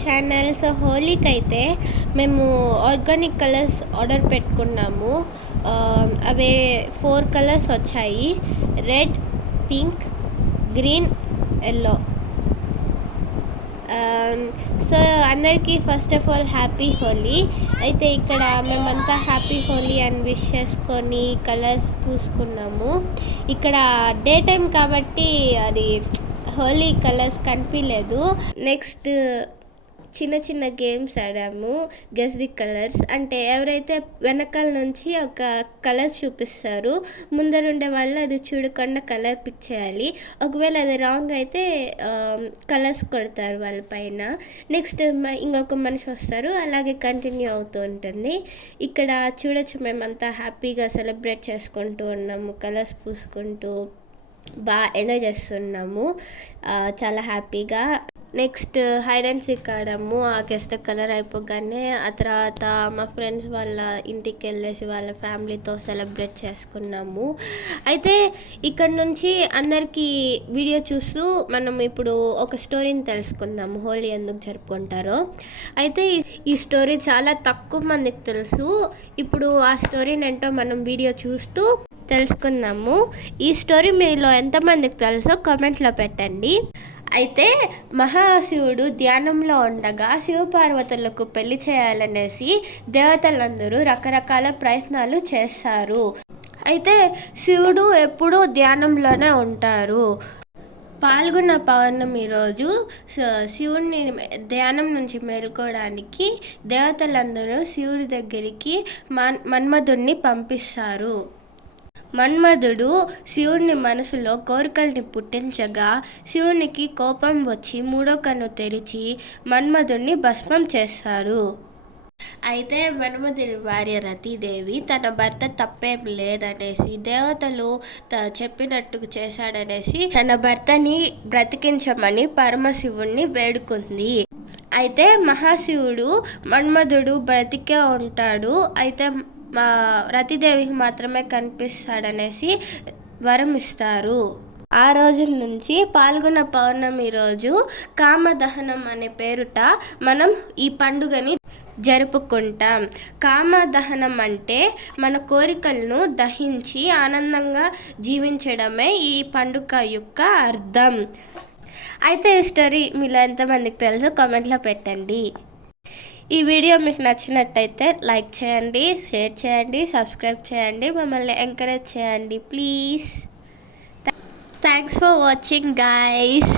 Channel. So హోలీకి అయితే మేము organic colours order పెట్టుకున్నాము. అవే 4 కలర్స్ వచ్చాయి, red, pink, green, yellow. So అందరికీ first of all happy Holi. అయితే ఇక్కడ మేమంతా హ్యాపీ హోలీ అని విష్ చేసుకొని కలర్స్ పూసుకున్నాము. ఇక్కడ డే టైం కాబట్టి అది హోలీ కలర్స్ కనిపించలేదు. నెక్స్ట్ చిన్న చిన్న గేమ్స్ ఆడాము. గెస్ ది కలర్స్ అంటే ఎవరైతే వెనకాల నుంచి ఒక కలర్ చూపిస్తారు, ముందరుండే వాళ్ళు అది చూడకుండా కలర్ పిక్ చేయాలి. ఒకవేళ అది రాంగ్ అయితే కలర్స్ కొడతారు వాళ్ళ పైన. నెక్స్ట్ ఇంకొక మనిషి వస్తారు, అలాగే కంటిన్యూ అవుతూ ఉంటుంది. ఇక్కడ చూడొచ్చు మేమంతా హ్యాపీగా సెలబ్రేట్ చేసుకుంటూ ఉన్నాము, కలర్స్ పూసుకుంటూ బాగా ఎంజాయ్ చేస్తున్నాము చాలా హ్యాపీగా. నెక్స్ట్ హైడ్ అండ్ సీక్ ఆడాము. ఆ గెస్ట్ కలర్ అయిపోగానే ఆ తర్వాత మా ఫ్రెండ్స్ వాళ్ళ ఇంటికి వెళ్ళేసి వాళ్ళ ఫ్యామిలీతో సెలబ్రేట్ చేసుకున్నాము. అయితే ఇక్కడ నుంచి అందరికీ వీడియో చూస్తూ మనం ఇప్పుడు ఒక స్టోరీని తెలుసుకుందాము, హోలీ ఎందుకు జరుపుకుంటారో. అయితే ఈ స్టోరీ చాలా తక్కువ మందికి తెలుసు. ఇప్పుడు ఆ స్టోరీని ఏంటో మనం వీడియో చూస్తూ తెలుసుకుందాము. ఈ స్టోరీ మీలో ఎంతమందికి తెలుసో కామెంట్లో పెట్టండి. అయితే మహాశివుడు ధ్యానంలో ఉండగా శివపార్వతులకు పెళ్లి చేయాలనేసి దేవతలందరూ రకరకాల ప్రయత్నాలు చేస్తారు. అయితే శివుడు ఎప్పుడూ ధ్యానంలోనే ఉంటారు. పాల్గొన్న పౌర్ణమి రోజు శివుడిని ధ్యానం నుంచి మేలుకోవడానికి దేవతలందరూ శివుడి దగ్గరికి మన్మధుడిని పంపిస్తారు. మన్మధుడు శివుని మనసులో కోరికల్ని పుట్టించగా శివునికి కోపం వచ్చి 3వ కన్ను తెరిచి మన్మధుడిని భస్మం చేస్తాడు. అయితే మన్మధుడి భార్య రతీదేవి తన భర్త తప్పేం లేదనేసి, దేవతలు చెప్పినట్టు చేశాడనేసి తన భర్తని బ్రతికించమని పరమశివుణ్ణి వేడుకుంది. అయితే మహాశివుడు మన్మధుడు బ్రతికే ఉంటాడు, అయితే మా రతీదేవికి మాత్రమే కనిపిస్తాడనేసి వరం ఇస్తారు. ఆ రోజు నుంచి పాల్గొన్న పౌర్ణమి రోజు కామదహనం అనే పేరుట మనం ఈ పండుగని జరుపుకుంటాం. కామదహనం అంటే మన కోరికలను దహించి ఆనందంగా జీవించడమే ఈ పండుగ యొక్క అర్థం. అయితే ఈ స్టోరీ మీలో ఎంతమందికి తెలుసో కామెంట్లో పెట్టండి. ఈ వీడియో మీకు నచ్చినట్టయితే లైక్ చేయండి, షేర్ చేయండి, సబ్స్క్రైబ్ చేయండి, మమ్మల్ని ఎంకరేజ్ చేయండి please. Thanks for watching guys.